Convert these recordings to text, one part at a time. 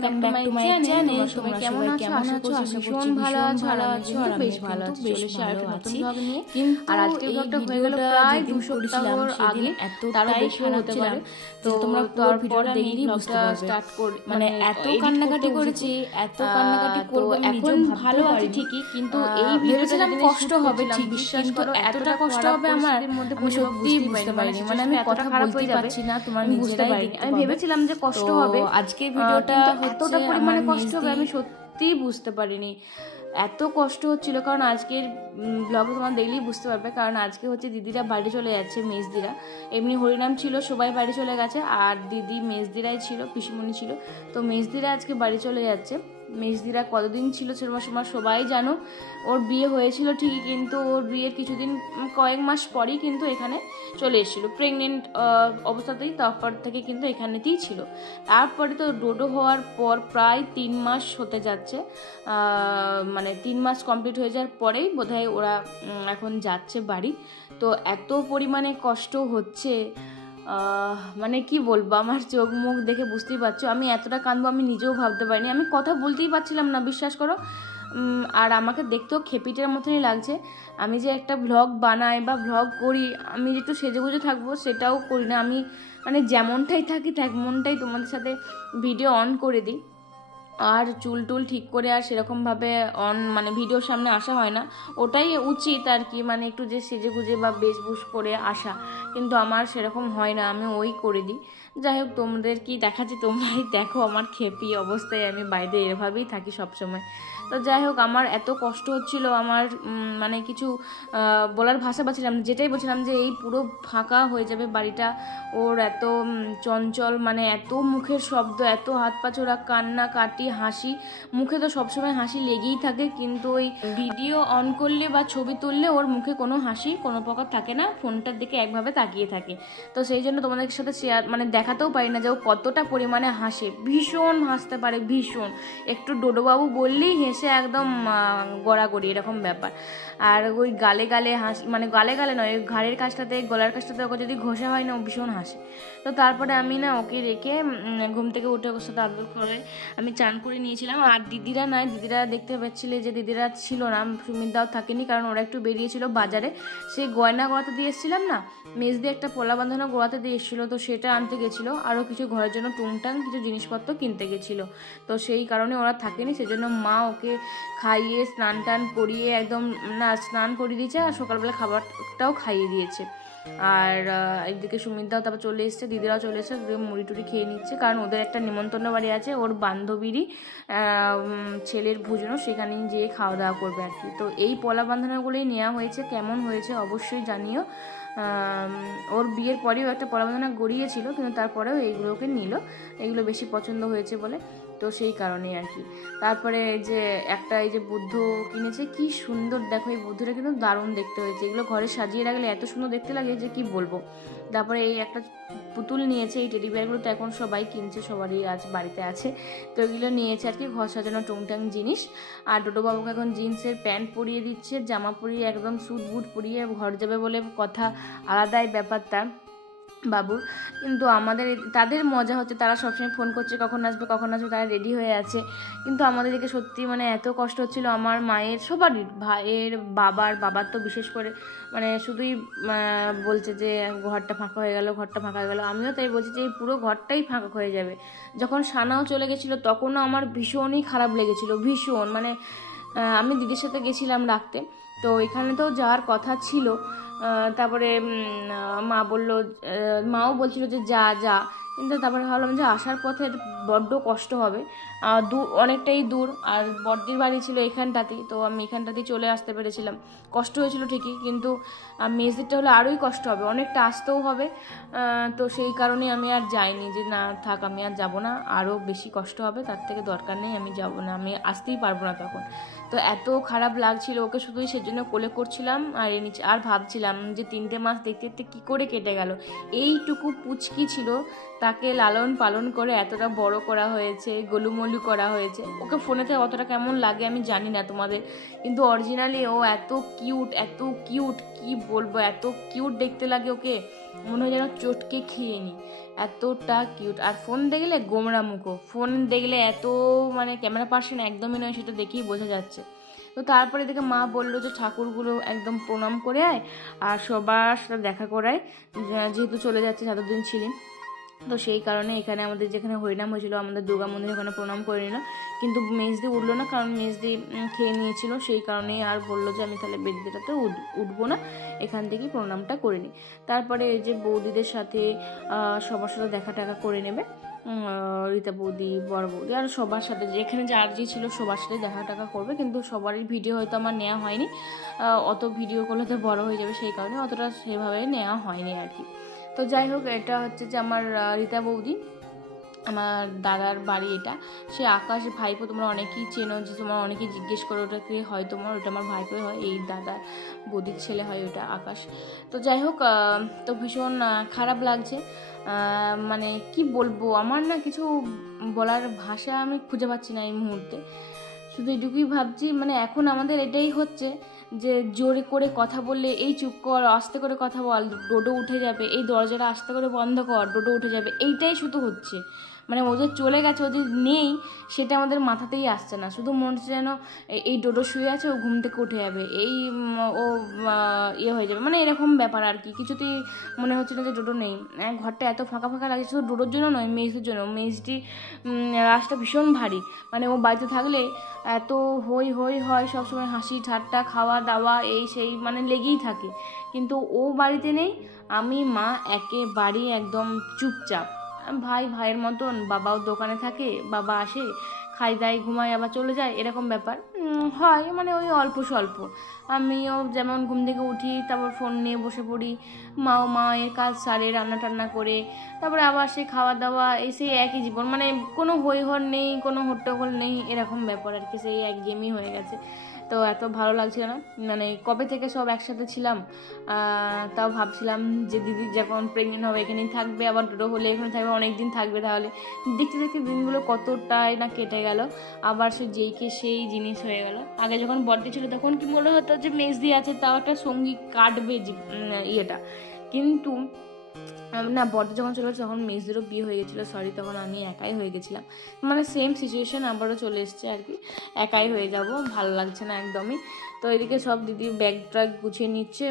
Welcome back to my channel. তোমরা কেমন আছো? আশা করছি ভীষণ ভালো আছো আর আমি বেশ ভালো আছি। চলেছি আর নতুন ব্লগ নিয়ে। আর আজকের ব্লগটা হয়ে গেল প্রায় 2 সপ্তাহ আগে, তারও বেশি হতে পারে। তো তোমরা পুরো ভিডিওটা দেখলেই বুঝতে পারবে। স্টার্ট করে মানে এত কান্নাকাটি করেছি, এত কান্নাকাটি করব এখন ভালো আছি ঠিকই, কিন্তু এই ভেবেছিলাম কষ্ট হবে ঠিক, বিশ্বাস করো এতটা কষ্ট হবে আমার আমি সত্যি বুঝতে পারিনি। মানে আমি কথা বলতে পারছি না, তোমার নিজেরাই দেখতে পাবে। আমি ভেবেছিলাম যে কষ্ট হবে, আজকের ভিডিওটা এতটা পরিমাণে কষ্ট হবে আমি সত্যিই বুঝতে পারিনি। এত কষ্ট হচ্ছিল, কারণ আজকের ব্লগে তোমার দেখলেই বুঝতে পারবে। কারণ আজকে হচ্ছে দিদিরা বাড়ি চলে যাচ্ছে, মেজদিরা। এমনি হরিনাম ছিল, সবাই বাড়ি চলে গেছে, আর দিদি মেজদিরাই ছিল, পিসিমণি ছিল। তো মেজদিরা আজকে বাড়ি চলে যাচ্ছে। মেজদিরা কতদিন ছিল সেটা সবাই জানো। ওর বিয়ে হয়েছিল ঠিকই, কিন্তু ওর বিয়ের কিছুদিন কয়েক মাস পরেই কিন্তু এখানে চলে এসেছিলো প্রেগনেন্ট অবস্থাতেই। তারপর থেকে কিন্তু এখানেতেই ছিল। তারপরে তো ডোডো হওয়ার পর প্রায় 3 মাস হতে যাচ্ছে, মানে 3 মাস কমপ্লিট হয়ে যাওয়ার পরেই বোধহয় ওরা এখন যাচ্ছে বাড়ি। তো এত পরিমাণে কষ্ট হচ্ছে, মানে কি বলবো, আমার চোখ মুখ দেখে বুঝতেই পারছো আমি এতটা কাঁদবো আমি নিজেও ভাবতে পারিনি। আমি কথা বলতেই পারছিলাম না, বিশ্বাস করো। আর আমাকে দেখতেও খেপিটের মতনই লাগছে। আমি যে একটা ভ্লগ বানাই বা ভ্লগ করি, আমি যে একটু সেজেগুজে থাকবো সেটাও করি না। আমি মানে যেমনটাই থাকি তেমনটাই তোমাদের সাথে ভিডিও অন করে দিই। আর চুল টুল ঠিক করে আর সেরকমভাবে মানে ভিডিওর সামনে আসা হয় না। ওটাই উচিত আর কি, মানে একটু যে সেজেগুজে বা বেশভূষ করে আসা, কিন্তু আমার সেরকম হয় না, আমি ওই করে দিই। যাই হোক, তোমাদের কি দেখাচ্ছি তোমরাই দেখো। আমার খেপি অবস্থায় আমি বাইরে এভাবেই থাকি সবসময়। তো যাই হোক, আমার এত কষ্ট হচ্ছিল, আমার মানে কিছু বলার ভাষা পাচ্ছিলাম, যেটাই বলছিলাম যে এই পুরো ফাঁকা হয়ে যাবে বাড়িটা। ওর এত চঞ্চল, মানে এত মুখের শব্দ, এত হাত পা ছোড়া, কান্না কাটি, হাসি। মুখে তো সবসময় হাসি লেগেই থাকে, কিন্তু ওই ভিডিও অন করলে বা ছবি তুললে ওর মুখে কোনো হাসি কোনো প্রকার থাকে না, ফোনটার দিকে একভাবে তাকিয়ে থাকে। তো সেই জন্য তোমাদের সাথে শেয়ার মানে দেখাতেও পারি না যে ও কতটা পরিমাণে হাসে। ভীষণ হাসতে পারে, ভীষণ। একটু ডোডোবাবু বললেই হেসে একদম গড়াগড়ি, এরকম ব্যাপার। আর ওই গালে গালে হাসি, মানে গালে গালে নয়, ওই ঘাড়ের কাছটাতে, গলার কাছটাতে ওকে যদি ঘষা হয় না ও ভীষণ হাসে। তো তারপরে আমি না ওকে রেখে ঘুম থেকে উঠে ওর সাথে আদর করে আমি চান করে নিয়েছিলাম। আর দিদিরা নয়, দিদিরা দেখতে পাচ্ছিলে যে দিদিরা ছিল না, সুমিতদাও থাকেনি, কারণ ওরা একটু বেরিয়েছিল বাজারে। সেই গয়না গড়াতে দিয়ে এসেছিলাম না, মেজ দিয়ে একটা পোলা বাঁধানো গড়াতে দিয়ে এসেছিলো, তো সেটা আনতে গেছিলো। আরও কিছু ঘরের জন্য টুংটাং কিছু জিনিসপত্র কিনতে গেছিলো। তো সেই কারণে ওরা থাকেনি, সেজন্য মা ওকে খাইয়ে স্নান টান করিয়ে একদম, না স্নান করিয়ে দিয়েছে, আর সকালবেলা খাবারটাও খাইয়ে দিয়েছে। আর একদিকে সুমিতদাও তারপর চলে এসছে, দিদিরাও চলে এসছে, মুড়ি টুড়ি খেয়ে নিচ্ছে, কারণ ওদের একটা নিমন্ত্রণ বাড়ি আছে, ওর বান্ধবীরই ছেলের ভোজনও, সেখানেই যেয়ে খাওয়া দাওয়া করবে আর কি। তো এই পলা বাঁধানোগুলোই নেওয়া হয়েছে, কেমন হয়েছে অবশ্যই জানিও। ওর বিয়ের পরেও একটা পলা বাঁধানো গড়িয়েছিল, কিন্তু তারপরেও এইগুলোকে নিল, এইগুলো বেশি পছন্দ হয়েছে বলে, তো সেই কারণেই আর কি। তারপরে এই যে একটা এই যে বুদ্ধ কিনেছে, কি সুন্দর দেখো, এই বুদ্ধটা কিন্তু দারুণ দেখতে হয়েছে। এগুলো ঘরে সাজিয়ে রাখলে এত সুন্দর দেখতে লাগে যে কি বলবো। তারপরে এই একটা পুতুল নিয়েছে, এই টেডি বিয়ারগুলো তো এখন সবাই কিনছে, সবারই আজ বাড়িতে আছে, তো এগুলো নিয়েছে আর কি, ঘর সাজানো টুংটাং জিনিস। আর ডোডোবাবুকে এখন জিন্সের প্যান্ট পরিয়ে দিচ্ছে, জামা পরিয়ে একদম স্যুট বুট পরিয়ে ঘর যাবে বলে কথা, আলাদাই ব্যাপারটা বাবুর। কিন্তু আমাদের তাদের মজা হচ্ছে, তারা সবসময় ফোন করছে কখন আসবে কখন আসবে, তারা রেডি হয়ে আছে। কিন্তু আমাদের দিকে সত্যি মানে এত কষ্ট হচ্ছিল, আমার মায়ের, সবারই, ভাইয়ের, বাবার তো বিশেষ করে, মানে শুধুই বলছে যে ঘরটা ফাঁকা হয়ে গেল, ঘরটা ফাঁকা হয়ে গেল। আমিও তাই বলছি যে এই পুরো ঘরটাই ফাঁকা হয়ে যাবে। যখন সানাও চলে গেছিলো তখনও আমার ভীষণই খারাপ লেগেছিলো, ভীষণ। মানে আমি দিদির সাথে গেছিলাম রাখতে, তো এখানে তো যাওয়ার কথা ছিল। তারপরে মা বললো, মাও বলছিল যে যা যা, কিন্তু তারপরে ভাবলাম যে আসার পথে বড্ড কষ্ট হবে, দূর, অনেকটাই দূর, আর বড়দির বাড়ি ছিল এখানটাতেই, তো আমি এখানটাতেই চলে আসতে পেরেছিলাম। কষ্ট হয়েছিল ঠিকই, কিন্তু মেজদিকটা হলে আরোই কষ্ট হবে, অনেকটা আসতেও হবে। তো সেই কারণে আমি আর যাইনি, যে না থাক আমি আর যাবো না, আরও বেশি কষ্ট হবে, তার থেকে দরকার নেই, আমি যাবো না, আমি আসতেই পারবো না তখন। তো এত খারাপ লাগছিল ওকে, শুধুই সেজন্য কোলে করছিলাম আর আর ভাবছিলাম যে 3টে মাস দেখতে দেখতে কী করে কেটে গেল। এইটুকু পুচকি ছিল, তাকে লালন পালন করে এতটা বড় করা হয়েছে, গোলুমলু করা হয়েছে। ওকে ফোনেতে অতটা কেমন লাগে আমি জানি না তোমাদের, কিন্তু অরিজিনালি ও এত কিউট, কি বলবো, এত কিউট দেখতে লাগে ওকে, মনে হয় যেন চটকে খেয়ে নি, এতটা কিউট। আর ফোন দেখলে গোমরা মুখো, ফোন দেখলে এত মানে ক্যামেরা পার্সন একদমই নয়, সেটা দেখেই বোঝা যাচ্ছে। তো তারপরে দেখে মা বললো যে ঠাকুরগুলো একদম প্রণাম করে আয় আর সবার সাথে দেখা করায়, যেহেতু চলে যাচ্ছে এতদিন ছিলেন। তো সেই কারণে এখানে আমাদের যেখানে হরিনাম হয়েছিল আমাদের দুর্গা মন্দিরে ওখানে প্রণাম করে নিলাম, কিন্তু মেজদি উঠলো না, কারণ মেজদি খেয়ে নিয়েছিল। সেই কারণেই আর বললো যে আমি তাহলে বেদিটাতে উঠবো না, এখান থেকেই প্রণামটা করে নিই। তারপরে এই যে বৌদিদের সাথে সবার সাথে দেখা টাকা করে নেবে, রীতা বৌদি, বড় বৌদি আর সবার সাথে যেখানে যার যে ছিল সবার সাথে দেখা টাকা করবে, কিন্তু সবারই ভিডিও হয়তো আমার নেওয়া হয়নি, অত ভিডিও করলে তো বড় হয়ে যাবে, সেই কারণে অতটা সেভাবে নেওয়া হয়নি আর কি। তো যাই হোক, এটা হচ্ছে যে আমার রীতা বৌদি, আমার দাদার বাড়ি এটা। সে আকাশ ভাইপো, তোমরা অনেকেই চেনো, যে তোমরা অনেকেই জিজ্ঞেস করো ওটা কি হয় তোমার, ওটা আমার ভাইপো হয়, এই দাদার বৌদির ছেলে হয় ওটা আকাশ। তো যাই হোক, তো ভীষণ খারাপ লাগছে, মানে কি বলবো, আমার না কিছু বলার ভাষা আমি খুঁজে পাচ্ছি না এই মুহূর্তে। শুধু এটুকুই ভাবছি, মানে এখন আমাদের এটাই হচ্ছে যে জোরে করে কথা বললে এই চুপ কর, আস্তে করে কথা বল, ডোডো উঠে যাবে, এই দরজাটা আস্তে করে বন্ধ কর, ডোডো উঠে যাবে, এইটাই শুধু হচ্ছে। মানে ওদের চলে গেছে, ওদের নেই, সেটা আমাদের মাথাতেই আসছে না। শুধু মনে হচ্ছে যেন এই ডোডো শুয়ে আছে, ও ঘুম থেকে উঠে যাবে, এই ও ইয়ে হয়ে যাবে, মানে এরকম ব্যাপার আর কি। কিছুতেই মনে হচ্ছে না যে ডোডো নেই, ঘরটা এত ফাঁকা ফাঁকা লাগছে। শুধু ডোডোর জন্য নয়, মেজদির জন্য। মেজদি রাস্তা ভীষণ ভারী, মানে ও বাড়িতে থাকলে এত হই হই হয়, সবসময় হাসি ঠাট্টা, খাওয়া দাওয়া এই সেই মানে লেগেই থাকে, কিন্তু ও বাড়িতে নেই। আমি মা একেবারেই একদম চুপচাপ, ভাইয়ের মতন। বাবাও দোকানে থাকে, বাবা আসে, খাই দাই, ঘুমায়, আবার চলে যায়, এরকম ব্যাপার হয়, মানে ওই অল্প স্বল্প। আমিও যেমন ঘুম থেকে উঠি, তারপর ফোন নিয়ে বসে পড়ি, মায়ের কাজ সারে, রান্না টান্না করে, তারপরে আবার সে খাওয়া দাওয়া, এই সেই একই জীবন, মানে কোনো হইহর নেই, কোনো হট্টগোল নেই, এরকম ব্যাপার আর কি, সেই একঘেয়েমি হয়ে গেছে। তো এত ভালো লাগছিল না, মানে কবে থেকে সব একসাথে ছিলাম, তাও ভাবছিলাম যে দিদি যখন প্রেগনেন্ট হবে এখানেই থাকবে, আবার ডোডো হলে এখানে থাকবে, অনেক দিন থাকবে। তাহলে দেখতে দেখতে দিনগুলো কতটাই না কেটে গেল, আবার সে যেইকে সেই জিনিস হয়ে গেল। আগে যখন বর্দি ছিল তখন কি মনে হতো যে মেজদি আছে, তাও একটা সঙ্গী কাটবে ইয়েটা, কিন্তু না, বর্দি যখন চলে গেছে তখন মেজদেরও বিয়ে হয়ে গেছিলো, সরি, তখন আমি একাই হয়ে গেছিলাম, মানে সেম সিচুয়েশান আবারও চলে এসছে আর কি, একাই হয়ে যাব, ভালো লাগছে না একদমই। তো এদিকে সব দিদি ব্যাগ ট্রাগ গুছিয়ে নিচ্ছে,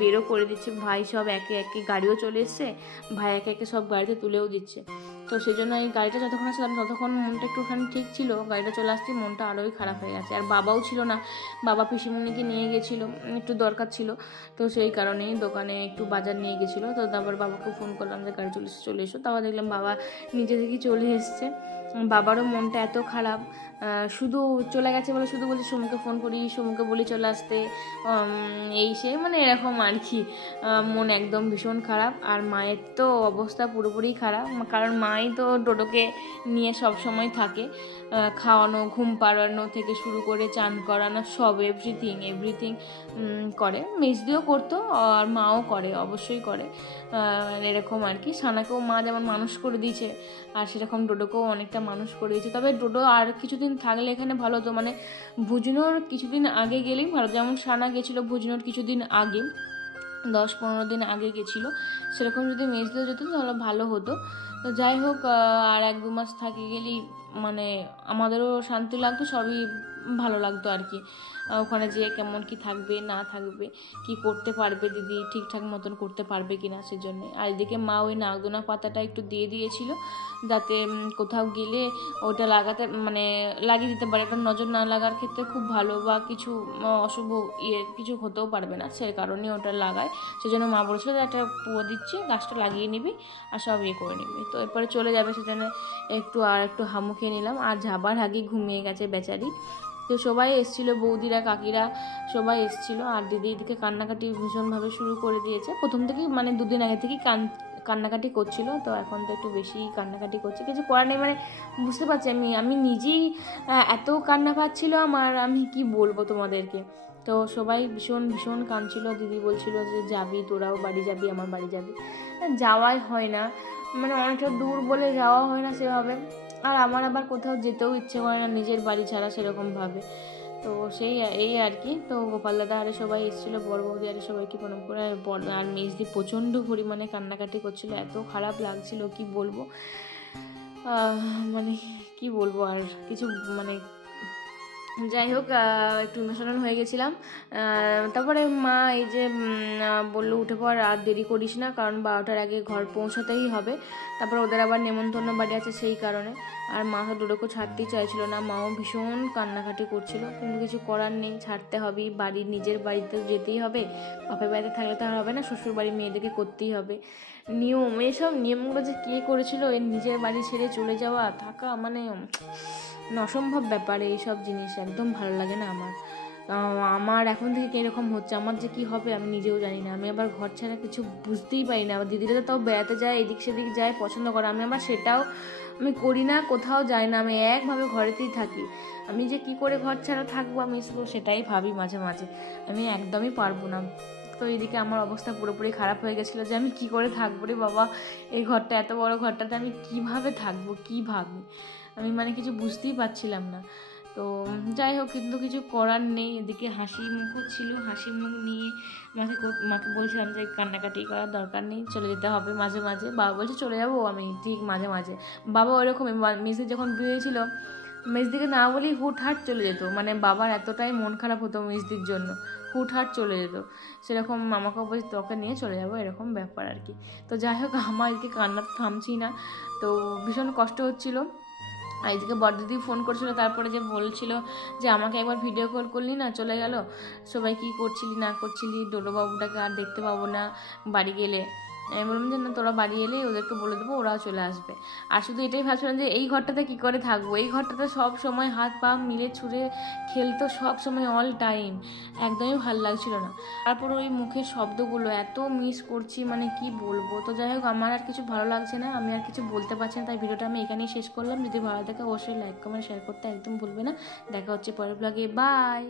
বেরও করে দিচ্ছে, ভাই সব একে একে, গাড়িও চলে এসছে, ভাই একে একে সব গাড়িতে তুলেও দিচ্ছে। তো সেই জন্য এই গাড়িটা যতক্ষণ আসলাম ততক্ষণ মনটা একটুখানি ঠিক ছিল, গাড়িটা চলে আসতে মনটা আরোই খারাপ হয়ে গেছে। আর বাবাও ছিল না, বাবা পিসিমণিকে নিয়ে গেছিলো, একটু দরকার ছিল, তো সেই কারণেই দোকানে একটু বাজার নিয়ে গেছিলো। তো তারপর বাবাকে ফোন করলাম যে গাড়ি চলে এসো, তারপর দেখলাম বাবা নিজে থেকেই চলে এসছে। বাবারও মনটা এত খারাপ, শুধু চলে গেছে বলে শুধু বলছে সমুকে ফোন করি, সমুকে বলি চলে আসতে, এই সে মানে এরকম আর কি, মন একদম ভীষণ খারাপ। আর মায়ের তো অবস্থা পুরোপুরি খারাপ, কারণ মাই তো ডোডোকে নিয়ে সব সময় থাকে, খাওয়ানো, ঘুম পাড়ানো থেকে শুরু করে চান করানো, সব এভরিথিং করে। মেজদিও করতো আর মাও করে, অবশ্যই করে, এরকম আর কি। সানাকেও মা যেমন মানুষ করে দিয়েছে, আর সেরকম ডোডোকেও অনেকটা মানুষ করে দিয়েছে। তবে ডোডো আর কিছুদিন থাকলে এখানে ভালো হতো, মানে ভুজনোর কিছুদিন আগে গেলেই ভালো, যেমন সানা গেছিলো ভুজনোর কিছুদিন আগে, 10-15 দিন আগে গেছিলো, সেরকম যদি মেজদিও যেত তাহলে ভালো হতো। তো যাই হোক, আর 1-2 মাস থাকি গেলেই মানে আমাদেরও শান্তি লাগতো, সবই ভালো লাগতো আর কি। ওখানে যেয়ে কেমন কি থাকবে না থাকবে, কি করতে পারবে দিদি, ঠিকঠাক মতন করতে পারবে কিনা, সেজন্য। আর এদিকে মা ওই নাগদোনা পাতাটা একটু দিয়ে দিয়েছিল, যাতে কোথাও গেলে ওটা লাগাতে মানে লাগিয়ে দিতে পারে, একটা নজর না লাগার ক্ষেত্রে খুব ভালো, বা কিছু অশুভ কিছু হতেও পারবে না, সে কারণে ওটা লাগায়। সেজন্য মা বলেছিল যে একটা পুয়ো দিচ্ছি, গাছটা লাগিয়ে নিবি আর সব করে নিবি। তো এরপরে চলে যাবে, সেজন্য একটু হামু খেয়ে নিলাম, আর যাবার আগে ঘুমিয়ে গেছে বেচারি। তো সবাই এসেছিলো, বৌদিরা কাকিরা সবাই এসেছিলো, আর দিদি এদিকে কান্নাকাটি ভীষণভাবে শুরু করে দিয়েছে প্রথম থেকেই, মানে 2 দিন আগে থেকেই কান্নাকাটি করছিল। তো এখন তো একটু বেশি কান্নাকাটি করছে, কিছু করার নেই, মানে বুঝতে পারছি আমি নিজেই এত কান্না পাচ্ছিল আমার, আমি কি বলবো তোমাদেরকে। তো সবাই ভীষণ কাঁদছিল, দিদি বলছিল যে যাবি তোরাও বাড়ি যাবি, আমার বাড়ি যাবি, যাওয়াই হয় না। মানে অনেকটা দূর বলে যাওয়া হয় না সেভাবে, আর আমার আবার কোথাও যেতেও ইচ্ছে করে না নিজের বাড়ি ছাড়া সেরকমভাবে। তো সেই এই আর কি। তো গোপাল দাদা আরে সবাই এসেছিলো, বড় বৌদি আরে সবাইকে প্রণাম করে। আর মেজদি প্রচণ্ড পরিমাণে কান্নাকাটি করছিল, এত খারাপ লাগছিল কি বলবো, মানে কি বলবো আর কিছু, মানে যাই হোক একটু ইমোশনাল হয়ে গেছিলাম। তারপরে মা এই যে বললো উঠে পর আর দেরি করিস না, কারণ 12টার আগে ঘর পৌঁছাতেই হবে। তারপর ওদের আবার নেমন্তন্ন বাড়ি আছে সেই কারণে। আর মা তো ডোডোকে ছাড়তেই চাইছিল না, মাও ভীষণ কান্নাকাটি করছিল, কিন্তু কিছু করার নেই, ছাড়তে হবেই। বাড়ির নিজের বাড়িতে যেতেই হবে, বাপের বাড়িতে থাকলে তো আর হবে না, শ্বশুর বাড়ি মেয়েদেরকে করতেই হবে। নিয়ম, এইসব নিয়মগুলো যে কে করেছিল, এর নিজের বাড়ি ছেড়ে চলে যাওয়া থাকা, মানে অসম্ভব ব্যাপার। এইসব জিনিস একদম ভালো লাগে না আমার এখন থেকে কীরকম হচ্ছে, আমার যে কী হবে আমি নিজেও জানি না। আমি আবার ঘর ছাড়া কিছু বুঝতেই পারি না। আবার দিদিরা তো তাও বেড়াতে যায়, এদিক সেদিক যায়, পছন্দ করে, আমি আবার সেটাও আমি করি না, কোথাও যাই না, আমি একভাবে ঘরেতেই থাকি। আমি যে কি করে ঘর ছাড়া থাকবো আমি সেটাই ভাবি মাঝে মাঝে, আমি একদমই পারবো না। তো এইদিকে আমার অবস্থা পুরোপুরি খারাপ হয়ে গেছিলো যে আমি কি করে থাকবো রে বাবা, এই ঘরটা, এত বড় ঘরটাতে আমি কিভাবে থাকবো, কীভাবে, আমি মানে কিছু বুঝতেই পারছিলাম না। তো যাই হোক, কিন্তু কিছু করার নেই। এদিকে হাসি মুখও ছিল, হাসি মুখ নিয়ে মাকে বলছিলাম যে কান্নাকাটি করার দরকার নেই, চলে যেতে হবে মাঝে মাঝে। বাবা বলছে চলে যাবো, আমি ঠিক মাঝে মাঝে। বাবা ওইরকমই, মেজদি যখন বিয়ে ছিল, মেজদিকে না বলেই হুটহাট চলে যেত, মানে বাবার এতটাই মন খারাপ হতো মেজদির জন্য, হুটহাট চলে যেত। সেরকম আমাকেও বলছে তোকে নিয়ে চলে যাবো, এরকম ব্যাপার আর কি। তো যাই হোক, আমার এদিকে কান্না থামছি না, তো ভীষণ কষ্ট হচ্ছিলো। আর এদিকে বড়দিদি ফোন করছিল, তারপরে যে বলছিল যে আমাকে একবার ভিডিও কল করলি না, চলে গেল, সবাই কী করছিলি না করছিলি, ডোডোবাবুটাকে আর দেখতে পাবো না বাড়ি গেলে। আমি বললাম যে না, তোরা বাড়ি এলেই ওদেরকে বলে দেবো, ওরাও চলে আসবে। আর শুধু এটাই ভাবছিলাম যে এই ঘরটাতে কী করে থাকবো, এই ঘরটাতে সব সময় হাত পা মিলে ছুঁড়ে খেলতো সব সময়, অল টাইম, একদমই ভালো লাগছিল না। তারপর ওই মুখের শব্দগুলো এত মিস করছি, মানে কি বলবো। তো যাই হোক, আমার আর কিছু ভালো লাগছে না, আমি আর কিছু বলতে পারছি না, তাই ভিডিওটা আমি এখানেই শেষ করলাম। যদি ভালো থাকে অবশ্যই লাইক কমেন্ট শেয়ার করতে একদম ভুলবে না। দেখা হচ্ছে পরের ব্লগে, বাই।